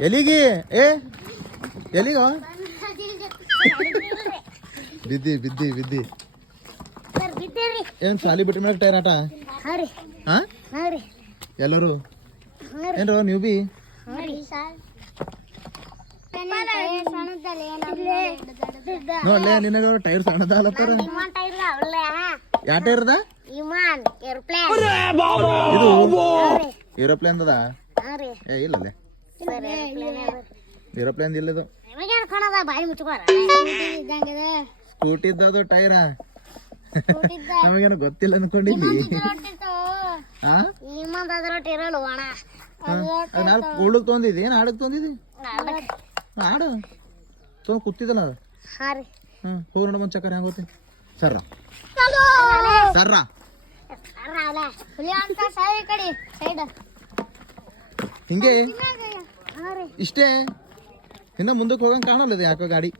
ಎಲ್ಲಿಗೆ ಏ ಎಲ್ಲಿಗ ಬಿದ್ದಿ ಬಿದ್ದಿ ಬಿದ್ದಿ ಏನ್ ಸಾಲಿ ಬಿಟ್ಟ ಮೇಲೆ ಟೈರ್ ಆಟ ಹಾ ಎಲ್ಲರೂ ಏನ್ರೋ ನೀವು ಬಿ ನೋಡ್ಲೆ ನಿನಗ ಟೈರ್ ಸಣ್ಣದ ಅಲ್ಲತ್ತಾರ ಯಾವ ಟೈರ್ ಅದ ಇದು ಏರೋಪ್ಲೇನ್ ಅದ ಏ ಇಲ್ಲಲ್ಲೇ ಏರೋಪ್ಲೇನ್ ಇಲ್ಲದು ಸ್ಕೂಟಿ ಇದ್ದದು ಟೈರ ನಮಗೇನು ಗೊತ್ತಿಲ್ಲ ಅನ್ಕೊಂಡಿದ್ವಿ ನಾನು ಕೂಳಕ್ ತೊಂದಿದ್ದಿ ಏನ್ ಆಡಕ್ ತೊಂದಿದ್ದಿ ಆಡ ತೊಗೊಂಡ್ ಕೂತಿದ್ದಲ್ಲ ಹೋಗಿ ನೋಡ ಒಂದ್ ಚಕ್ಕರ್ ಹೆಂಗ್ ಹೋತಿ ಸರ್ರ ಸರ್ರ ಹಿಂಗೆ ಇಷ್ಟೇ ಇನ್ನ ಮುಂದಕ್ಕೆ ಹೋಗಂಗ್ ಕಾಣಲ್ಲ ಯಾಕೋ ಗಾಡಿ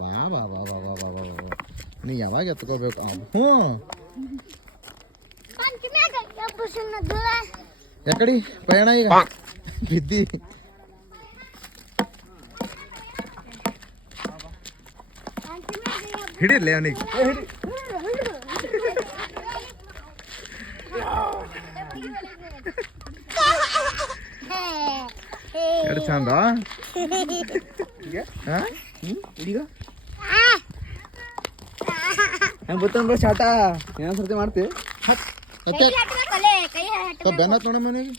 ಬಾ ಬಾ ಬಾ ಬಾ ಬಾ ಬಾ ಬಾ ನೀ ಯಾವಾಗ ಎತ್ಕೋಬೇಕು ಹ್ಞೂ ಯಾಕಡಿ ಪಯಣ ಈಗ ಬಿದ್ದಿ ಹಿಡಿರ್ಲಿ ಅವನಿಗೆ ಎರಡು ಚಂದ ಈಗ ಹೆಂಗ್ ಗೊತ್ತಂದ್ರ ಶಾಟ ಏನ್ ಸರ್ತಿ ಮಾಡ್ತೀವಿ ಬೆನ್ನ ನೋಡ ಮನೆಗೆ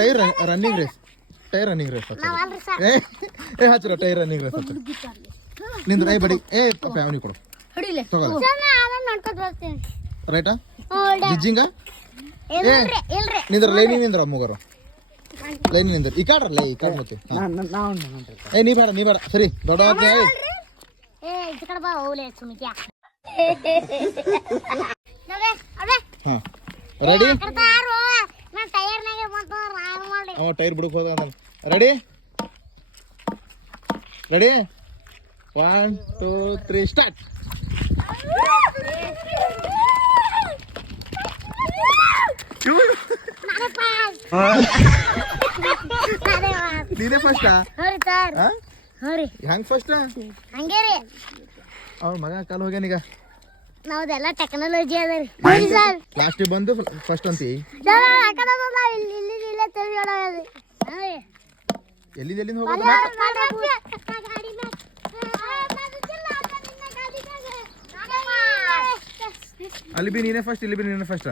tyre running race tyre running race ಏ ಹಚ್ಚರ ಟೈರ್ ರನ್ನಿಂಗ್ ರೇಸ್ ಹಚ್ಚರ ನಿಂದ್ರ ಏ ಬಡಿ ಏ ಪಪ್ಪ ಅವನಿಗೆ ಕೊಡು ರೈಟಾ ಜಿಜ್ಜಿಂಗ ಏ ನಿಂದ್ರ ಲೈನಿ ನಿಂದ್ರ ಮೂಗರು ಲೈನಿ ನಿಂದ್ರ ಈ ಕಾಡ್ರಲ್ಲ ಈ ಕಾಡ್ ಮತ್ತೆ ಏ ನೀ ಬೇಡ ಸರಿ ದೊಡ್ಡ ರೆಡಿ ಅವ ಟೈರ್ ಬಿಡಕ್ ಹೋದ ರೆಡಿ ರೆಡಿ 1 2 3 ಸ್ಟಾರ್ಟ್ ನೀನೇ ಫಸ್ಟಾ ಹೆಂಗ್ ಫಸ್ಟ್ ಅವ್ರ ಮಗ ಕಾಲ್ ಹೋಗ್ಯಾನೀಗ ನಾವ್ದೆಲ್ಲ ಟೆಕ್ನಾಲಜಿ ಅದರಿ ಲಾಸ್ಟ್ ಬಂದು ಫಸ್ಟ್ ಅಂತಿ ಎಲ್ಲಿಂದ ಹೋಗೋದು ಅಲ್ಲಿ ಬಿ ನೀನೇ ಫಸ್ಟ್ ಇಲ್ಲಿ ಬಿ ನೀನೇ ಫಸ್ಟ್